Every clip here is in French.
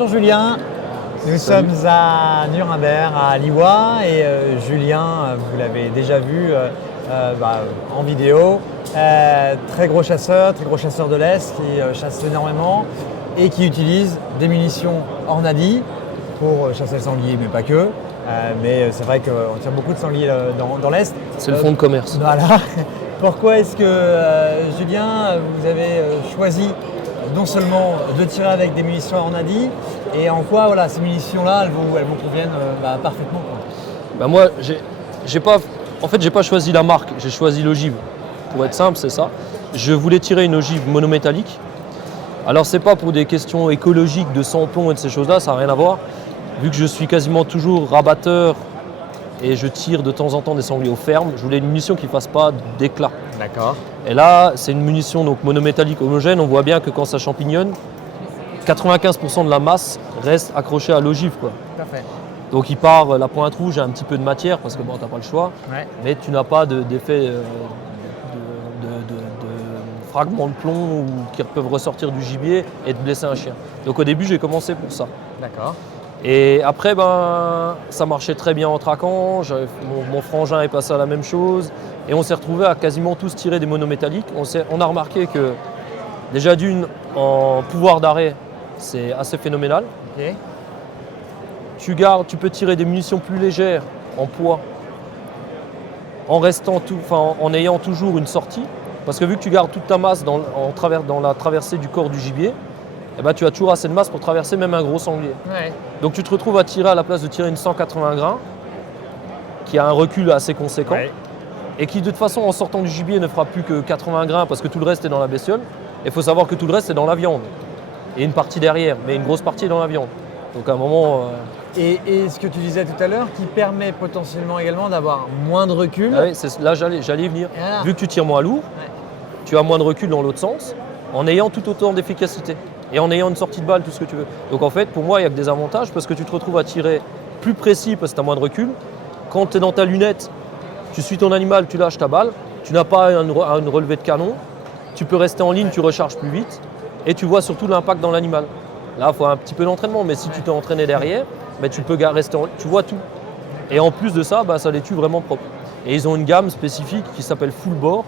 Bonjour Julien, nous sommes à Nuremberg, à Liwa et Julien, vous l'avez déjà vu en vidéo, très gros chasseur de l'Est qui chasse énormément et qui utilise des munitions Hornady pour chasser le sanglier, mais pas que. Mais c'est vrai qu'on tire beaucoup de sangliers dans l'Est. C'est le fonds de commerce. Voilà. Pourquoi est-ce que Julien, vous avez choisi non seulement de tirer avec des munitions Hornady, et en quoi ces munitions-là, elles vous conviennent parfaitement quoi. Moi, j'ai pas choisi la marque, j'ai choisi l'ogive. Pour être simple, c'est ça. Je voulais tirer une ogive monométallique. Alors c'est pas pour des questions écologiques de sans-plomb et de ces choses-là, ça n'a rien à voir. Vu que je suis quasiment toujours rabatteur et je tire de temps en temps des sangliers aux fermes, je voulais une munition qui ne fasse pas d'éclat. D'accord. Et là, c'est une munition donc monométallique homogène. On voit bien que quand ça champignonne, 95% de la masse reste accrochée à l'ogive, quoi. Tout à fait. Donc il part la pointe rouge et un petit peu de matière parce que bon, tu n'as pas le choix. Ouais. Mais tu n'as pas d'effet de fragments de plomb qui peuvent ressortir du gibier et te blesser un chien. Donc au début, j'ai commencé pour ça. D'accord. Et après, ça marchait très bien en traquant. Mon frangin est passé à la même chose. Et on s'est retrouvé à quasiment tous tirer des monométalliques. On a remarqué que, déjà d'une, en pouvoir d'arrêt, c'est assez phénoménal. Ok. Tu peux tirer des munitions plus légères en poids, en ayant toujours une sortie. Parce que vu que tu gardes toute ta masse dans la traversée du corps du gibier, tu as toujours assez de masse pour traverser même un gros sanglier. Ouais. Donc tu te retrouves à tirer à la place de tirer une 180 grains, qui a un recul assez conséquent, Ouais. et qui de toute façon en sortant du gibier ne fera plus que 80 grains parce que tout le reste est dans la bestiole. Il faut savoir que tout le reste est dans la viande. Et une partie derrière, mais une grosse partie est dans la viande. Donc à un moment... Et ce que tu disais tout à l'heure, qui permet potentiellement également d'avoir moins de recul. Là j'allais y venir. Ah. Vu que tu tires moins lourd, tu as moins de recul dans l'autre sens, en ayant tout autant d'efficacité. Et en ayant une sortie de balle, tout ce que tu veux. Donc en fait, pour moi, il n'y a que des avantages parce que tu te retrouves à tirer plus précis parce que tu as moins de recul. Quand tu es dans ta lunette, tu suis ton animal, tu lâches ta balle, tu n'as pas une relevée de canon, tu peux rester en ligne, tu recharges plus vite et tu vois surtout l'impact dans l'animal. Là, il faut un petit peu d'entraînement, mais si tu t'es entraîné derrière, tu peux rester en ligne, tu vois tout. Et en plus de ça, ça les tue vraiment propre. Et ils ont une gamme spécifique qui s'appelle Full Bore,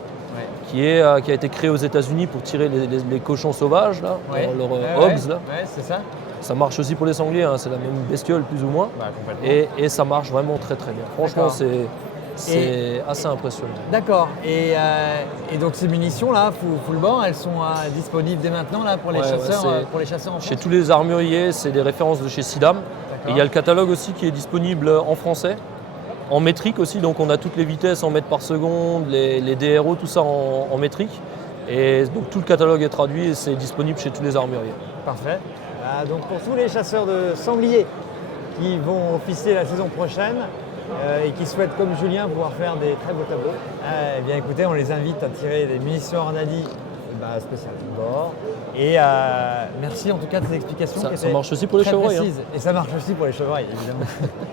qui a été créé aux États-Unis pour tirer les cochons sauvages, là, dans leur hogs. Là. Ouais, c'est ça. Ça marche aussi pour les sangliers, c'est la même bestiole plus ou moins. Complètement. Et ça marche vraiment très très bien. Franchement, c'est assez impressionnant. D'accord. Et donc ces munitions-là, full bore, elles sont disponibles dès maintenant là, pour les chasseurs en France. Chez tous les armuriers, c'est des références de chez Sidam. Et il y a le catalogue aussi qui est disponible en français. En métrique aussi, donc on a toutes les vitesses en mètres par seconde, les DRO, tout ça en métrique. Et donc tout le catalogue est traduit et c'est disponible chez tous les armuriers. Parfait. Donc pour tous les chasseurs de sangliers qui vont officier la saison prochaine et qui souhaitent, comme Julien, pouvoir faire des très beaux tableaux, eh bien écoutez, on les invite à tirer des munitions Hornady spéciales bord. Et merci en tout cas de ces explications. Ça marche aussi pour les chevreuils. Et ça marche aussi pour les chevreuils, évidemment.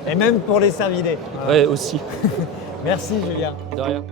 Et même pour les cervidés. Oui, aussi. Merci Julien. De rien.